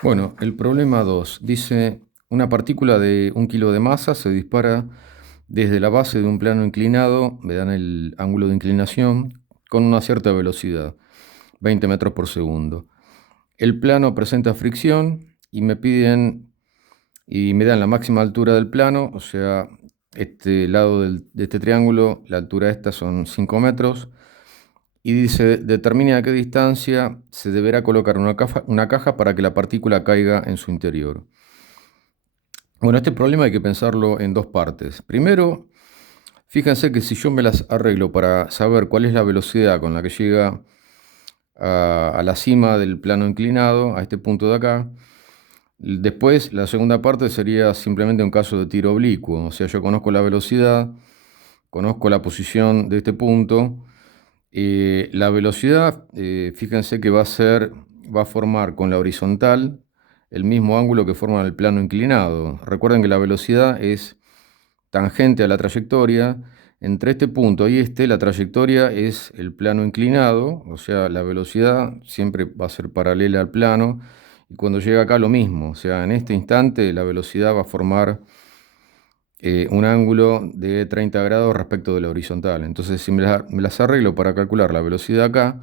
Bueno, el problema 2 dice, una partícula de 1 kilo de masa se dispara desde la base de un plano inclinado, me dan el ángulo de inclinación, con una cierta velocidad, 20 metros por segundo. El plano presenta fricción y me dan la máxima altura del plano, o sea, este lado de este triángulo, la altura esta son 5 metros, y dice, determine a qué distancia se deberá colocar una caja para que la partícula caiga en su interior. Bueno, este problema hay que pensarlo en dos partes. Primero, fíjense que si yo me las arreglo para saber cuál es la velocidad con la que llega a la cima del plano inclinado, a este punto de acá, después la segunda parte sería simplemente un caso de tiro oblicuo. O sea, yo conozco la velocidad, conozco la posición de este punto. La velocidad, fíjense que va a formar con la horizontal el mismo ángulo que forma el plano inclinado. Recuerden que la velocidad es tangente a la trayectoria. Entre este punto y este, la trayectoria es el plano inclinado, o sea, la velocidad siempre va a ser paralela al plano. Y cuando llega acá lo mismo, o sea, en este instante la velocidad va a formar un ángulo de 30 grados respecto de la horizontal. Entonces, si me las arreglo para calcular la velocidad acá,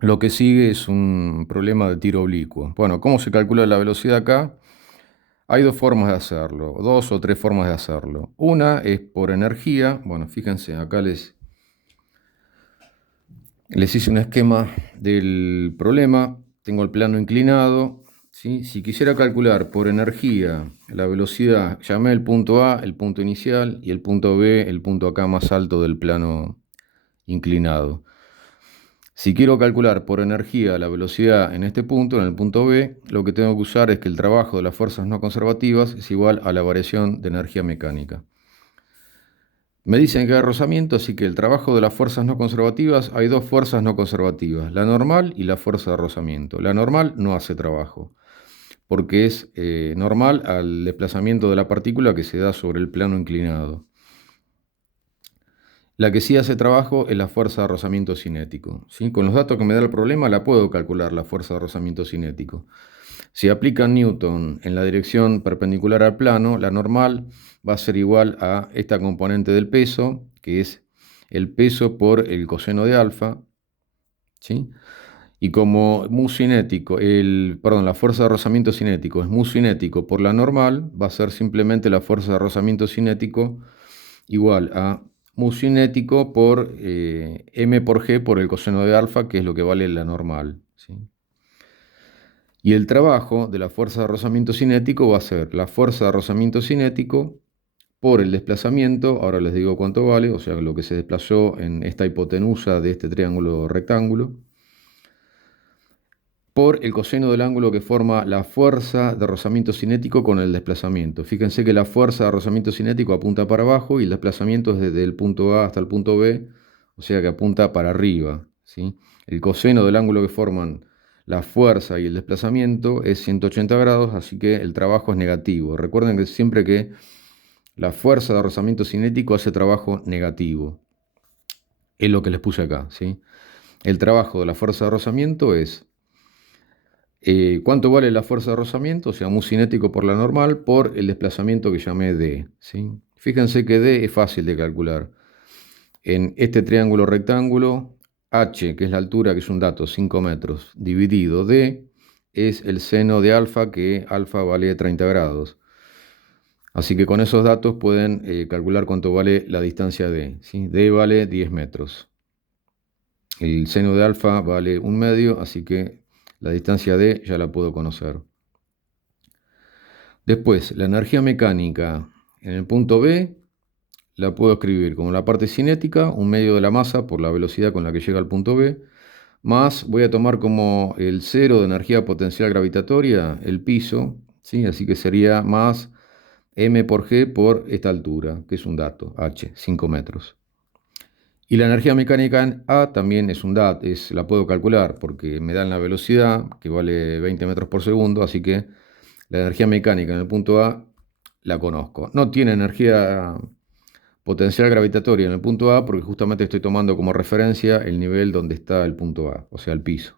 lo que sigue es un problema de tiro oblicuo. Bueno, ¿cómo se calcula la velocidad acá? Hay dos formas de hacerlo, dos o tres formas de hacerlo. Una es por energía. Bueno, fíjense, acá les hice un esquema del problema. Tengo el plano inclinado, ¿sí? Si quisiera calcular por energía la velocidad, llamé el punto A el punto inicial y el punto B el punto acá más alto del plano inclinado. Si quiero calcular por energía la velocidad en este punto, en el punto B, lo que tengo que usar es que el trabajo de las fuerzas no conservativas es igual a la variación de energía mecánica. Me dicen que hay rozamiento, así que el trabajo de las fuerzas no conservativas, hay dos fuerzas no conservativas, la normal y la fuerza de rozamiento. La normal no hace trabajo, porque es normal al desplazamiento de la partícula que se da sobre el plano inclinado. La que sí hace trabajo es la fuerza de rozamiento cinético, ¿sí? Con los datos que me da el problema la puedo calcular, la fuerza de rozamiento cinético. Si aplican Newton en la dirección perpendicular al plano, la normal va a ser igual a esta componente del peso, que es el peso por el coseno de alfa, ¿sí? Y como mu cinético, la fuerza de rozamiento cinético es mu cinético por la normal, va a ser simplemente la fuerza de rozamiento cinético igual a mu cinético por m por g por el coseno de alfa, que es lo que vale la normal, ¿sí? Y el trabajo de la fuerza de rozamiento cinético va a ser la fuerza de rozamiento cinético por el desplazamiento, ahora les digo cuánto vale, o sea, lo que se desplazó en esta hipotenusa de este triángulo rectángulo, por el coseno del ángulo que forma la fuerza de rozamiento cinético con el desplazamiento. Fíjense que la fuerza de rozamiento cinético apunta para abajo y el desplazamiento es desde el punto A hasta el punto B, o sea que apunta para arriba, ¿sí? El coseno del ángulo que forman la fuerza y el desplazamiento es 180 grados, así que el trabajo es negativo. Recuerden que siempre que la fuerza de rozamiento cinético hace trabajo negativo. Es lo que les puse acá, ¿sí? El trabajo de la fuerza de rozamiento es ¿cuánto vale la fuerza de rozamiento? O sea, mu cinético por la normal por el desplazamiento que llamé D, ¿sí? Fíjense que D es fácil de calcular. En este triángulo rectángulo, H, que es la altura, que es un dato, 5 metros, dividido D, es el seno de alfa, que alfa vale 30 grados. Así que con esos datos pueden calcular cuánto vale la distancia D, ¿sí? D vale 10 metros. El seno de alfa vale 1/2, así que la distancia D ya la puedo conocer. Después, la energía mecánica en el punto B la puedo escribir como la parte cinética, 1/2 de la masa por la velocidad con la que llega al punto B, más voy a tomar como el cero de energía potencial gravitatoria, el piso, ¿sí? Así que sería más m por g por esta altura, que es un dato, h, 5 metros. Y la energía mecánica en A también es un dato, la puedo calcular porque me dan la velocidad, que vale 20 metros por segundo, así que la energía mecánica en el punto A la conozco. No tiene energía potencial gravitatoria en el punto A porque justamente estoy tomando como referencia el nivel donde está el punto A, o sea, el piso.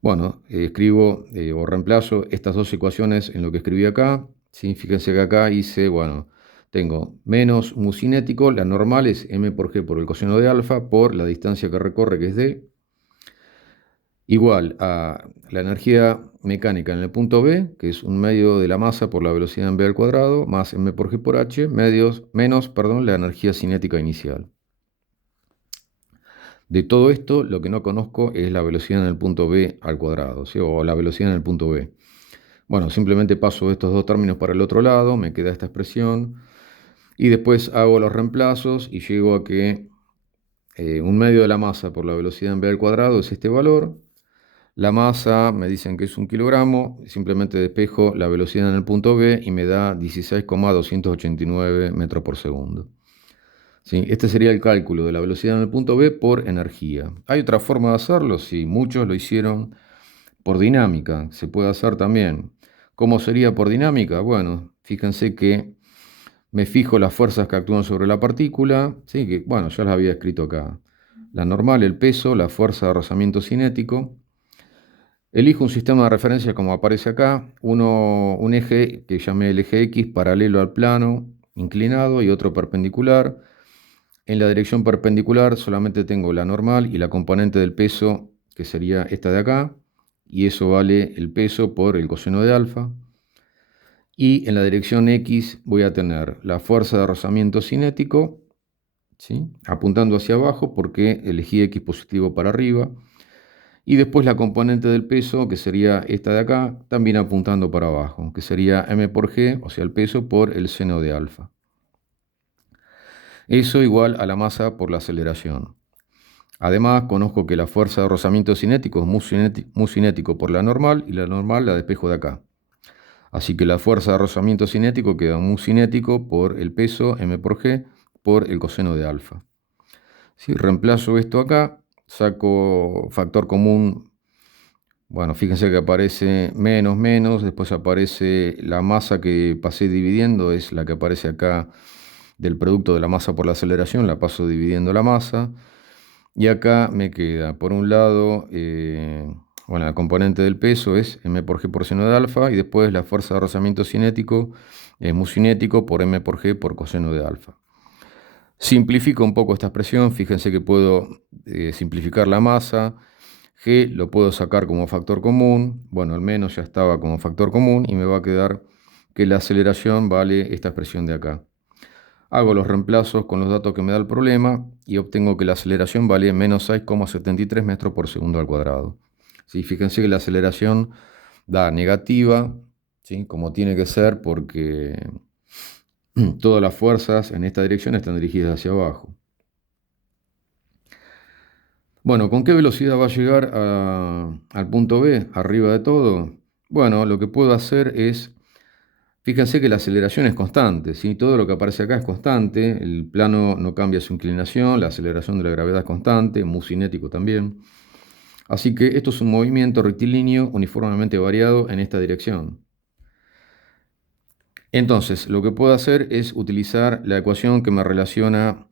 Bueno, escribo o reemplazo estas dos ecuaciones en lo que escribí acá. ¿Sí? Fíjense que acá hice, bueno, tengo menos mu cinético, la normal es m por g por el coseno de alfa por la distancia que recorre, que es d, igual a la energía mecánica en el punto B, que es un medio de la masa por la velocidad en v al cuadrado, más m por g por h, menos, perdón, la energía cinética inicial. De todo esto, lo que no conozco es la velocidad en el punto B al cuadrado, ¿sí? O la velocidad en el punto B. Bueno, simplemente paso estos dos términos para el otro lado, me queda esta expresión, y después hago los reemplazos y llego a que un medio de la masa por la velocidad en v al cuadrado es este valor. La masa me dicen que es 1 kilogramo, simplemente despejo la velocidad en el punto B y me da 16,289 metros por segundo. ¿Sí? Este sería el cálculo de la velocidad en el punto B por energía. ¿Hay otra forma de hacerlo? Sí, muchos lo hicieron por dinámica, se puede hacer también. ¿Cómo sería por dinámica? Bueno, fíjense que me fijo las fuerzas que actúan sobre la partícula, ¿sí? Que, bueno, ya las había escrito acá. La normal, el peso, la fuerza de rozamiento cinético. Elijo un sistema de referencia como aparece acá, un eje que llamé el eje X paralelo al plano inclinado y otro perpendicular. En la dirección perpendicular solamente tengo la normal y la componente del peso, que sería esta de acá, y eso vale el peso por el coseno de alfa. Y en la dirección X voy a tener la fuerza de rozamiento cinético, ¿sí? Apuntando hacia abajo porque elegí X positivo para arriba. Y después la componente del peso, que sería esta de acá, también apuntando para abajo, que sería m por g, o sea, el peso por el seno de alfa. Eso igual a la masa por la aceleración. Además, conozco que la fuerza de rozamiento cinético es mu cinético por la normal, y la normal la despejo de acá. Así que la fuerza de rozamiento cinético queda mu cinético por el peso m por g por el coseno de alfa. Si reemplazo esto acá, saco factor común. Bueno, fíjense que aparece menos, menos, después aparece la masa que pasé dividiendo, es la que aparece acá del producto de la masa por la aceleración, la paso dividiendo la masa. Y acá me queda, por un lado, bueno, la componente del peso es m por g por seno de alfa, y después la fuerza de rozamiento cinético es mu cinético por m por g por coseno de alfa. Simplifico un poco esta expresión, fíjense que puedo simplificar la masa. G lo puedo sacar como factor común, bueno, al menos ya estaba como factor común, y me va a quedar que la aceleración vale esta expresión de acá. Hago los reemplazos con los datos que me da el problema y obtengo que la aceleración vale menos 6,73 metros por segundo al cuadrado. ¿Sí? Fíjense que la aceleración da negativa, ¿sí? Como tiene que ser, porque todas las fuerzas en esta dirección están dirigidas hacia abajo. Bueno, ¿con qué velocidad va a llegar al punto B, arriba de todo? Bueno, lo que puedo hacer es, fíjense que la aceleración es constante, ¿sí? Todo lo que aparece acá es constante, el plano no cambia su inclinación, la aceleración de la gravedad es constante, mu cinético también. Así que esto es un movimiento rectilíneo uniformemente variado en esta dirección. Entonces, lo que puedo hacer es utilizar la ecuación que me relaciona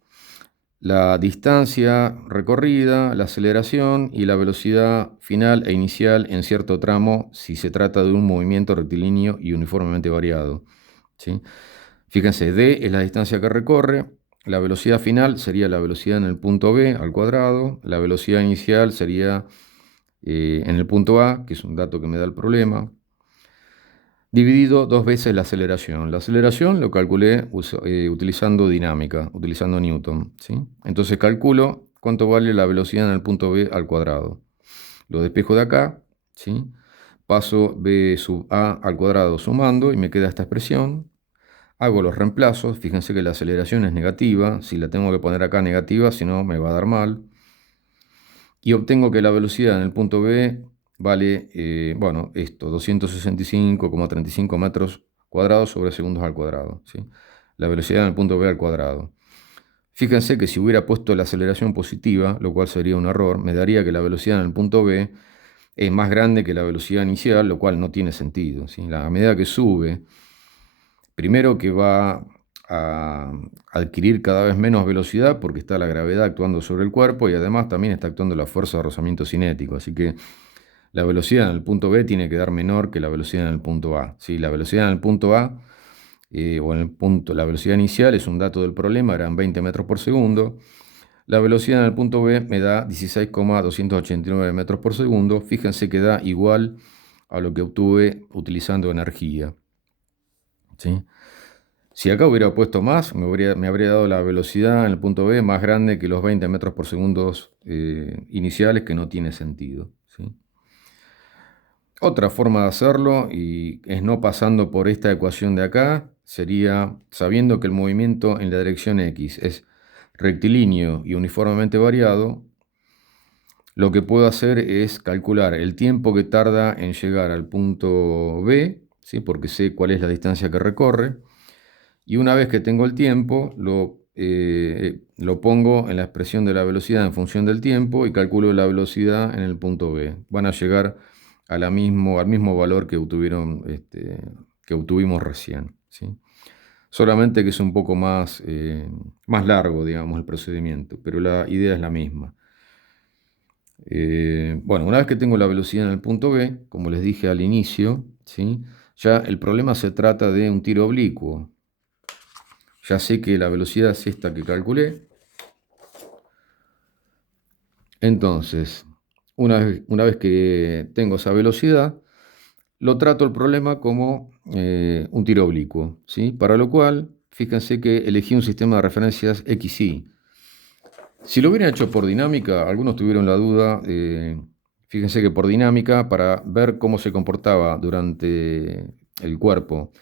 la distancia recorrida, la aceleración y la velocidad final e inicial en cierto tramo si se trata de un movimiento rectilíneo y uniformemente variado, ¿sí? Fíjense, d es la distancia que recorre, la velocidad final sería la velocidad en el punto B al cuadrado, la velocidad inicial sería en el punto A, que es un dato que me da el problema, dividido dos veces la aceleración. La aceleración lo calculé utilizando dinámica, utilizando Newton, ¿sí? Entonces calculo cuánto vale la velocidad en el punto B al cuadrado. Lo despejo de acá, ¿sí? Paso B sub A al cuadrado sumando y me queda esta expresión. Hago los reemplazos, fíjense que la aceleración es negativa, si la tengo que poner acá negativa, si no me va a dar mal. Y obtengo que la velocidad en el punto B vale, bueno, esto, 265,35 metros cuadrados sobre segundos al cuadrado, ¿sí? La velocidad en el punto B al cuadrado. Fíjense que si hubiera puesto la aceleración positiva, lo cual sería un error, me daría que la velocidad en el punto B es más grande que la velocidad inicial, lo cual no tiene sentido, ¿sí? A medida que sube, primero que va a adquirir cada vez menos velocidad porque está la gravedad actuando sobre el cuerpo y además también está actuando la fuerza de rozamiento cinético, así que la velocidad en el punto B tiene que dar menor que la velocidad en el punto A. ¿Sí? La velocidad en el punto A, o en el punto, la velocidad inicial es un dato del problema, eran 20 metros por segundo. La velocidad en el punto B me da 16,289 metros por segundo. Fíjense que da igual a lo que obtuve utilizando energía. ¿Sí? Si acá hubiera puesto más, me habría dado la velocidad en el punto B más grande que los 20 metros por segundo iniciales, que no tiene sentido. ¿Sí? Otra forma de hacerlo, y es no pasando por esta ecuación de acá, sería sabiendo que el movimiento en la dirección X es rectilíneo y uniformemente variado. Lo que puedo hacer es calcular el tiempo que tarda en llegar al punto B, ¿sí? Porque sé cuál es la distancia que recorre. Y una vez que tengo el tiempo, lo pongo en la expresión de la velocidad en función del tiempo y calculo la velocidad en el punto B. Van a llegar a al mismo valor que que obtuvimos recién, ¿sí? Solamente que es un poco más largo, digamos, el procedimiento, pero la idea es la misma. Bueno, una vez que tengo la velocidad en el punto B, como les dije al inicio, ¿sí? Ya el problema se trata de un tiro oblicuo. Ya sé que la velocidad es esta que calculé. Entonces, una vez que tengo esa velocidad, lo trato el problema como un tiro oblicuo, ¿sí? Para lo cual, fíjense que elegí un sistema de referencias XY. Si lo hubiera hecho por dinámica, algunos tuvieron la duda, fíjense que por dinámica, para ver cómo se comportaba durante el cuerpo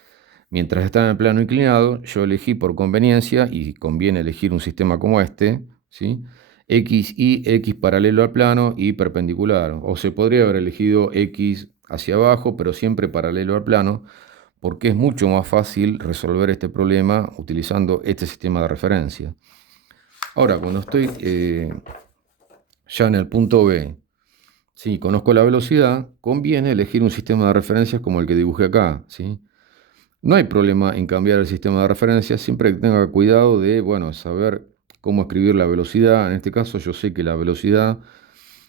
mientras está en el plano inclinado, yo elegí por conveniencia, y conviene elegir un sistema como este, ¿sí? X, Y, X paralelo al plano y perpendicular. O se podría haber elegido X hacia abajo, pero siempre paralelo al plano, porque es mucho más fácil resolver este problema utilizando este sistema de referencia. Ahora, cuando estoy ya en el punto B, ¿sí? Conozco la velocidad, conviene elegir un sistema de referencias como el que dibujé acá, ¿sí? No hay problema en cambiar el sistema de referencias, siempre que tenga cuidado de, bueno, saber cómo escribir la velocidad. En este caso yo sé que la velocidad,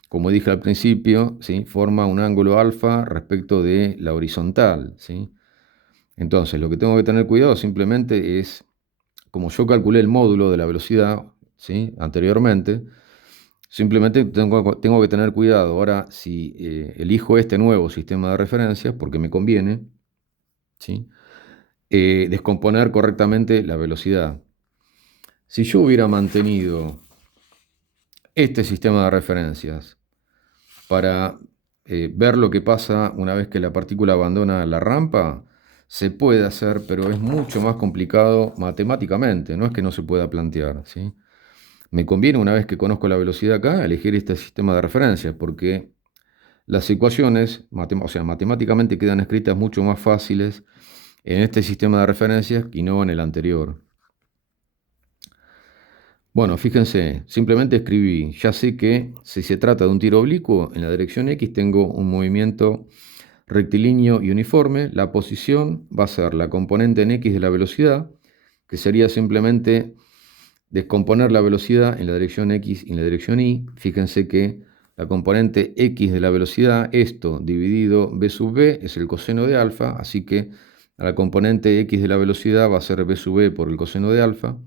como dije al principio, ¿sí? Forma un ángulo alfa respecto de la horizontal, ¿sí? Entonces lo que tengo que tener cuidado simplemente es, como yo calculé el módulo de la velocidad, ¿sí? Anteriormente, simplemente tengo que tener cuidado. Ahora, si elijo este nuevo sistema de referencias, porque me conviene, ¿sí? Descomponer correctamente la velocidad. Si yo hubiera mantenido este sistema de referencias para ver lo que pasa una vez que la partícula abandona la rampa, se puede hacer, pero es mucho más complicado matemáticamente, no es que no se pueda plantear, ¿sí? Me conviene, una vez que conozco la velocidad acá, elegir este sistema de referencias, porque las ecuaciones, o sea, matemáticamente quedan escritas mucho más fáciles en este sistema de referencias y no en el anterior. Bueno, fíjense, simplemente escribí, ya sé que si se trata de un tiro oblicuo, en la dirección X tengo un movimiento rectilíneo y uniforme. La posición va a ser la componente en X de la velocidad, que sería simplemente descomponer la velocidad en la dirección X y en la dirección Y. Fíjense que la componente X de la velocidad, esto dividido B sub B, es el coseno de alfa, así que la componente X de la velocidad va a ser B sub B por el coseno de alfa,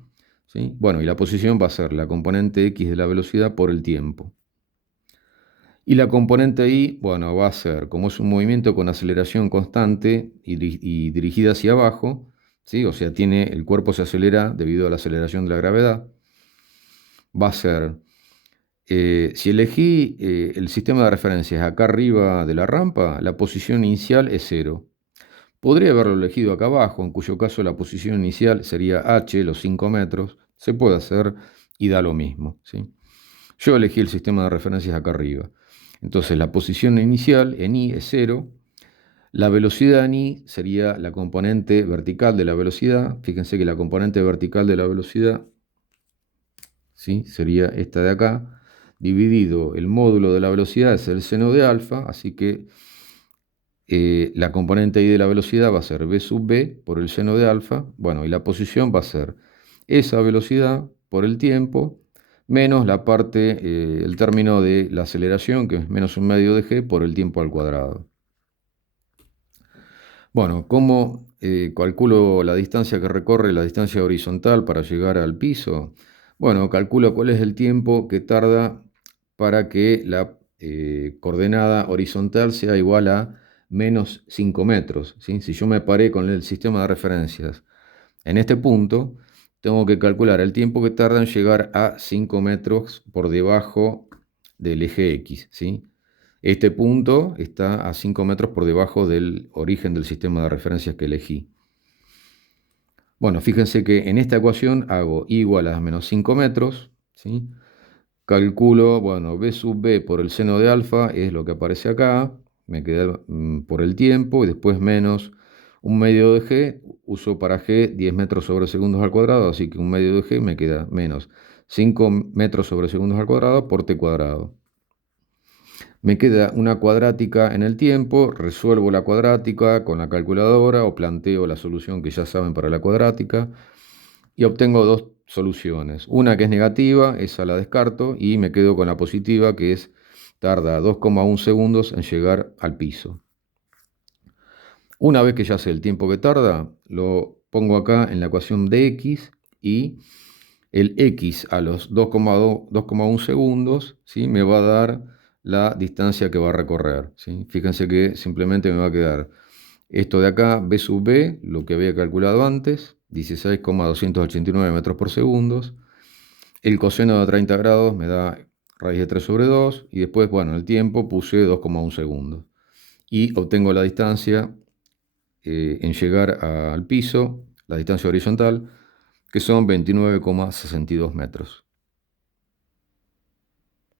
¿sí? Bueno, y la posición va a ser la componente X de la velocidad por el tiempo. Y la componente Y, bueno, va a ser, como es un movimiento con aceleración constante y dirigida hacia abajo, ¿sí? O sea, el cuerpo se acelera debido a la aceleración de la gravedad, va a ser, si elegí el sistema de referencias acá arriba de la rampa, la posición inicial es 0. Podría haberlo elegido acá abajo, en cuyo caso la posición inicial sería h, los 5 metros. Se puede hacer y da lo mismo, ¿sí? Yo elegí el sistema de referencias acá arriba. Entonces la posición inicial en I es 0. La velocidad en I sería la componente vertical de la velocidad. Fíjense que la componente vertical de la velocidad, ¿sí? Sería esta de acá. Dividido el módulo de la velocidad es el seno de alfa, así que la componente I de la velocidad va a ser B sub B por el seno de alfa. Bueno, y la posición va a ser esa velocidad por el tiempo menos la parte, el término de la aceleración, que es menos un medio de g por el tiempo al cuadrado. Bueno, ¿cómo calculo la distancia que recorre la distancia horizontal para llegar al piso? Bueno, calculo cuál es el tiempo que tarda para que la coordenada horizontal sea igual a menos 5 metros, ¿sí? Si yo me paré con el sistema de referencias en este punto, tengo que calcular el tiempo que tarda en llegar a 5 metros por debajo del eje X, ¿sí? Este punto está a 5 metros por debajo del origen del sistema de referencias que elegí. Bueno, fíjense que en esta ecuación hago y igual a menos 5 metros, ¿sí? Calculo, bueno, b sub b por el seno de alfa es lo que aparece acá, me queda por el tiempo y después menos un medio de g, uso para g 10 metros sobre segundos al cuadrado, así que un medio de g me queda menos 5 metros sobre segundos al cuadrado por t cuadrado. Me queda una cuadrática en el tiempo, resuelvo la cuadrática con la calculadora o planteo la solución que ya saben para la cuadrática y obtengo dos soluciones. Una que es negativa, esa la descarto y me quedo con la positiva que es tarda 2,1 segundos en llegar al piso. Una vez que ya sé el tiempo que tarda, lo pongo acá en la ecuación de x y el x a los 2,1 segundos, ¿sí? Me va a dar la distancia que va a recorrer, ¿sí? Fíjense que simplemente me va a quedar esto de acá, b sub b, lo que había calculado antes, 16,289 metros por segundo. El coseno de 30 grados me da raíz de 3 sobre 2 y después, bueno, el tiempo puse 2,1 segundos. Y obtengo la distancia en llegar al piso, la distancia horizontal, que son 29,62 metros.